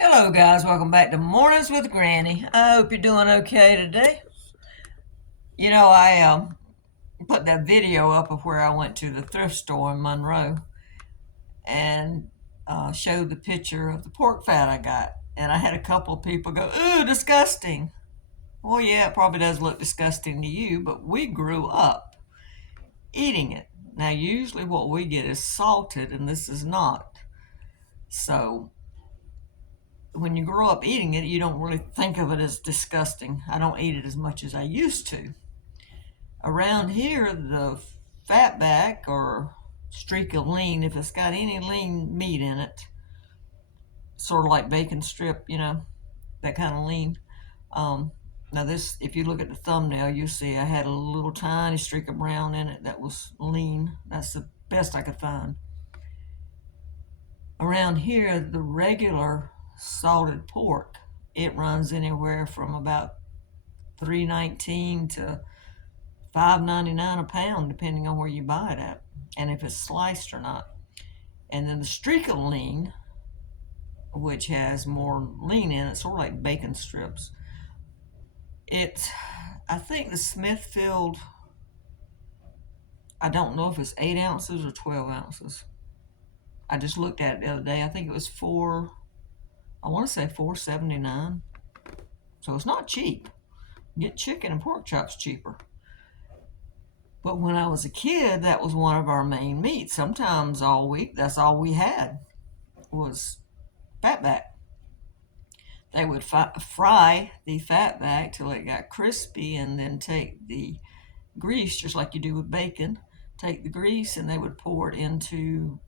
Hello, guys. Welcome back to Mornings with Granny. I hope you're doing okay today. I put that video up of where I went to the thrift store in Monroe and showed the picture of the pork fat I got. And I had a couple of people go, "Ooh, disgusting." Well, yeah, it probably does look disgusting to you, but we grew up eating it. Now, usually what we get is salted, and this is not. So when you grow up eating it, you don't really think of it as disgusting. I don't eat it as much as I used to. Around here, the fatback or streak of lean, if it's got any lean meat in it, sort of like bacon strip, that kind of lean. Um, Now this, if you look at the thumbnail, you'll see I had a little tiny streak of brown in it that was lean. That's the best I could find. Around here, the regular salted pork, it runs anywhere from about $3.19 to $5.99 a pound, depending on where you buy it at, and if it's sliced or not. And then the streak of lean, which has more lean in it, sort of like bacon strips. I think the Smithfield, I don't know if it's 8 ounces or 12 ounces. I just looked at it the other day. I think it was I want to say $4.79. So it's not cheap. You get chicken and pork chops cheaper. But when I was a kid, that was one of our main meats. Sometimes all week, that's all we had was fatback. They would fry the fatback till it got crispy and then take the grease, just like you do with bacon, take the grease and they would pour it into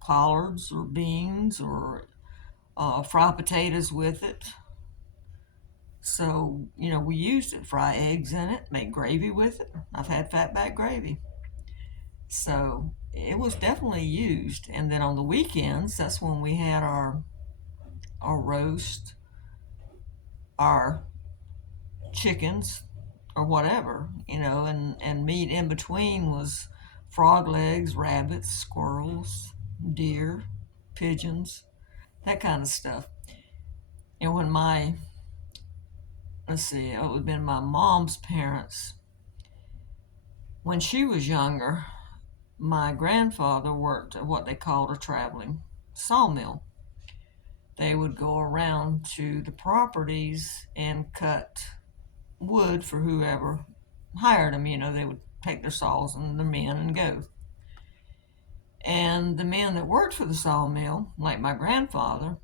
collards or beans or fry potatoes with it. So, we used it, fry eggs in it, make gravy with it. I've had fatback gravy. So it was definitely used. And then on the weekends, that's when we had our roast, our chickens or whatever, and meat in between was frog legs, rabbits, squirrels, deer, pigeons, that kind of stuff. And when it would have been my mom's parents, when she was younger, my grandfather worked at what they called a traveling sawmill. They would go around to the properties and cut wood for whoever hired them. They would take their saws and their men and go. And the men that worked for the sawmill, like my grandfather,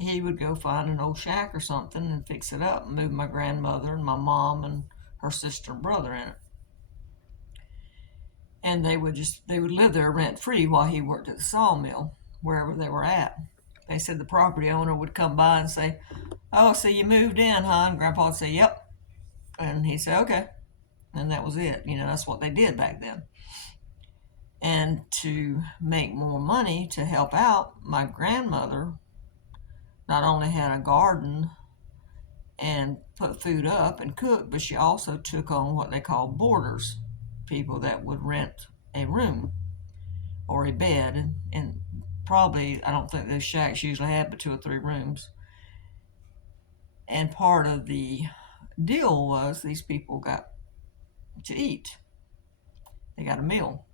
he would go find an old shack or something and fix it up and move my grandmother and my mom and her sister and brother in it. And they would live there rent free while he worked at the sawmill, wherever they were at. They said the property owner would come by and say, "Oh, so you moved in, huh?" And Grandpa would say, "Yep." And he'd say, "Okay." And that was it. That's what they did back then. And to make more money to help out, my grandmother not only had a garden and put food up and cook, but she also took on what they call boarders, people that would rent a room or a bed. And probably, I don't think those shacks usually had but 2 or 3 rooms. And part of the deal was these people got to eat. They got a meal.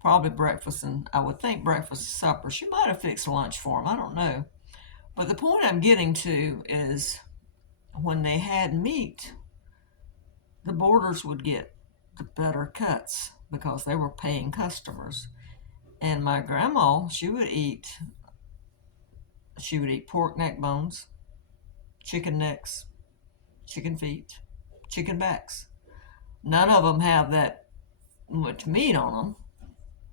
Probably breakfast, and I would think breakfast and supper. She might have fixed lunch for them. I don't know. But the point I'm getting to is when they had meat, the boarders would get the better cuts because they were paying customers. And my grandma, she would eat pork neck bones, chicken necks, chicken feet, chicken backs. None of them have that much meat on them,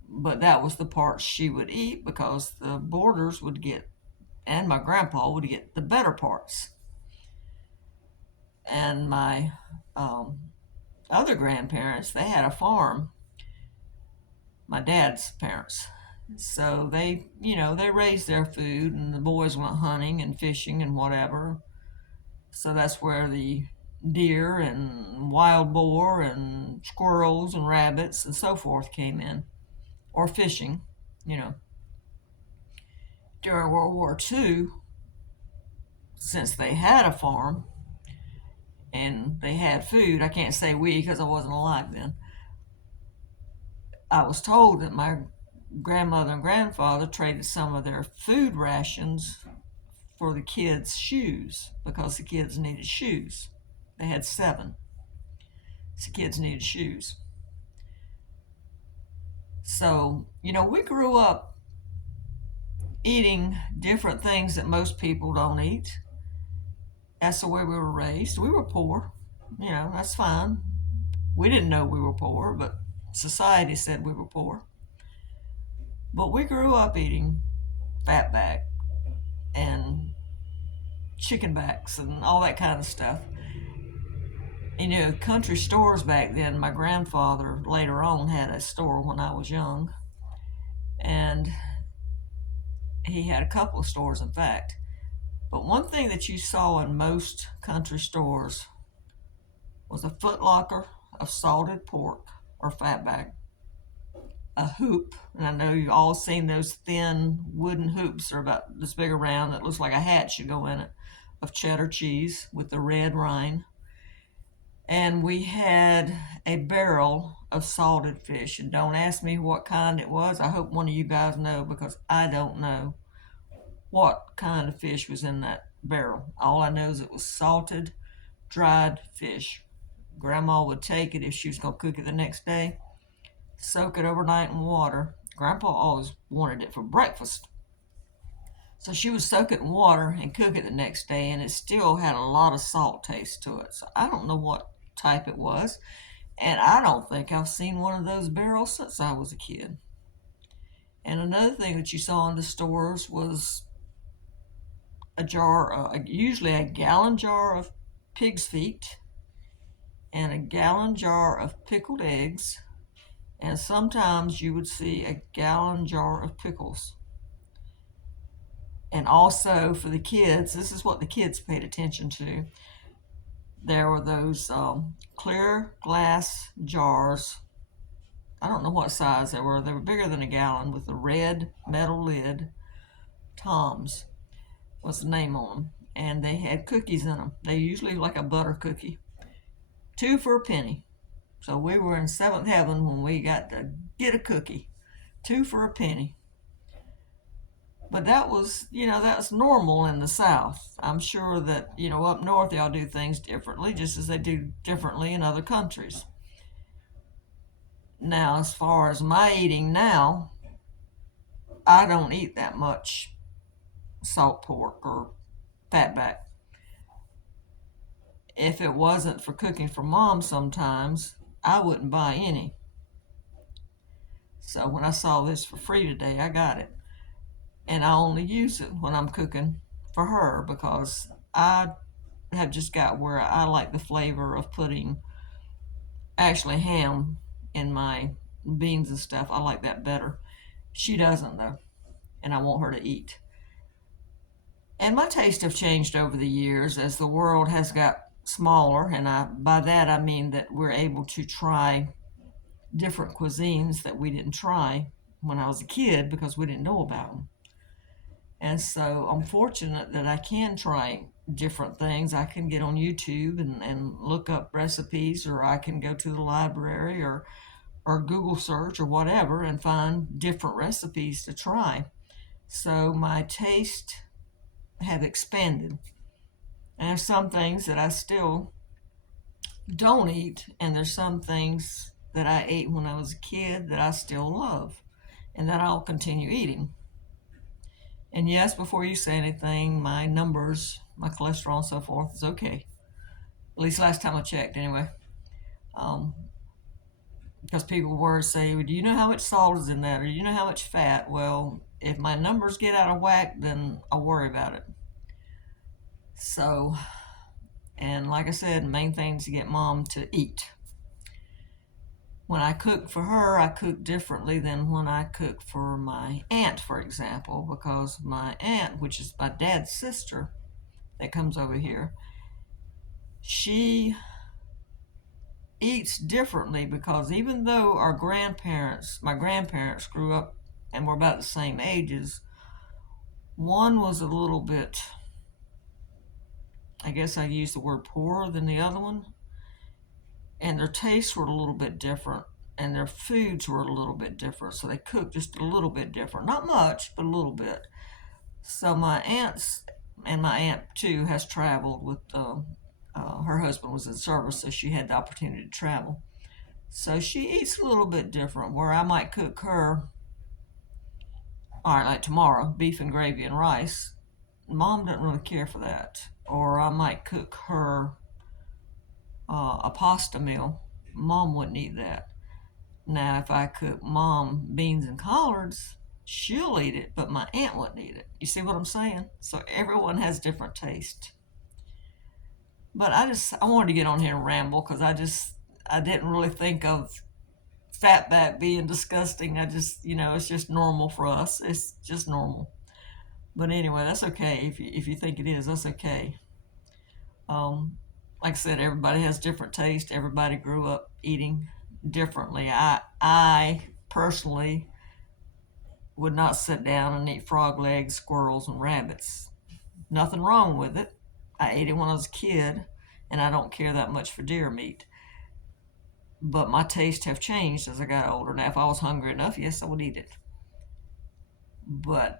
but that was the part she would eat because the boarders would get, and my grandpa would get the better parts. And my other grandparents, they had a farm, my dad's parents. So they raised their food, and the boys went hunting and fishing and whatever. So that's where the deer and wild boar and squirrels and rabbits and so forth came in, or fishing, you know. during World War II, since they had a farm and they had food, I can't say we because I wasn't alive then. I was told that my grandmother and grandfather traded some of their food rations for the kids' shoes because the kids needed shoes. They had 7. So the kids needed shoes. So, we grew up eating different things that most people don't eat. That's the way we were raised. We were poor. That's fine. We didn't know we were poor, but society said we were poor. But we grew up eating fatback and chicken backs and all that kind of stuff. Country stores back then, my grandfather later on had a store when I was young. And he had a couple of stores, in fact. But one thing that you saw in most country stores was a footlocker of salted pork or fatback, a hoop, and I know you've all seen those thin wooden hoops that are about this big around that looks like a hat should go in it, of cheddar cheese with the red rind. And we had a barrel of salted fish, and don't ask me what kind it was. I hope one of you guys know because I don't know what kind of fish was in that barrel. All I know is it was salted, dried fish. Grandma would take it if she was going to cook it the next day, soak it overnight in water. Grandpa always wanted it for breakfast. So she would soak it in water and cook it the next day, and it still had a lot of salt taste to it. So I don't know what type it was, and I don't think I've seen one of those barrels since I was a kid. And another thing that you saw in the stores was a jar, usually a gallon jar of pig's feet, and a gallon jar of pickled eggs, and sometimes you would see a gallon jar of pickles. And also for the kids, this is what the kids paid attention to. There were those clear glass jars. I don't know what size they were. They were bigger than a gallon with a red metal lid. Tom's was the name on them. And they had cookies in them. They usually like a butter cookie. 2 for a penny. So we were in 7th heaven when we got to get a cookie. 2 for a penny. But that was normal in the South. I'm sure that, up north y'all do things differently, just as they do differently in other countries. Now, as far as my eating now, I don't eat that much salt pork or fatback. If it wasn't for cooking for Mom sometimes, I wouldn't buy any. So when I saw this for free today, I got it. And I only use it when I'm cooking for her because I have just got where I like the flavor of putting actually ham in my beans and stuff. I like that better. She doesn't though, and I want her to eat. And my tastes have changed over the years as the world has got smaller, and by that I mean that we're able to try different cuisines that we didn't try when I was a kid because we didn't know about them. And so I'm fortunate that I can try different things. I can get on YouTube and look up recipes, or I can go to the library or Google search or whatever and find different recipes to try. So my taste have expanded. And there's some things that I still don't eat, and there's some things that I ate when I was a kid that I still love and that I'll continue eating. And yes, before you say anything, my numbers, my cholesterol and so forth is okay. At least last time I checked anyway. Because people were saying, do you know how much salt is in that? Or do you know how much fat? Well, if my numbers get out of whack, then I'll worry about it. So, and like I said, the main thing is to get Mom to eat. When I cook for her, I cook differently than when I cook for my aunt, for example, because my aunt, which is my dad's sister that comes over here, she eats differently because even though my grandparents grew up and were about the same ages, One was a little bit, I guess I used the word poorer than the other one, and their tastes were a little bit different, and their foods were a little bit different. So they cooked just a little bit different, not much, but a little bit. So my aunts, and my aunt too has traveled with. Her husband was in service, so she had the opportunity to travel. So she eats a little bit different. Where I might cook her, all right, like tomorrow, beef and gravy and rice. Mom doesn't really care for that. Or I might cook her a pasta meal. Mom wouldn't eat that. Now, if I cook Mom beans and collards, she'll eat it, but my aunt wouldn't eat it. You see what I'm saying? So everyone has different taste. But I wanted to get on here and ramble because I didn't really think of fatback being disgusting. It's just normal for us. It's just normal. But anyway, that's okay. If you think it is, that's okay. Um, like I said, everybody has different taste. Everybody grew up eating differently. I personally would not sit down and eat frog legs, squirrels, and rabbits. Nothing wrong with it. I ate it when I was a kid, and I don't care that much for deer meat. But my tastes have changed as I got older. Now, if I was hungry enough, yes, I would eat it. But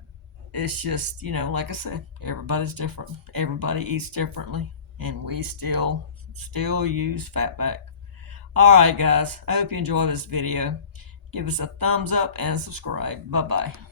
it's just, like I said, everybody's different. Everybody eats differently, and we still use fatback. All right, guys. I hope you enjoy this video. Give us a thumbs up and subscribe. Bye-bye.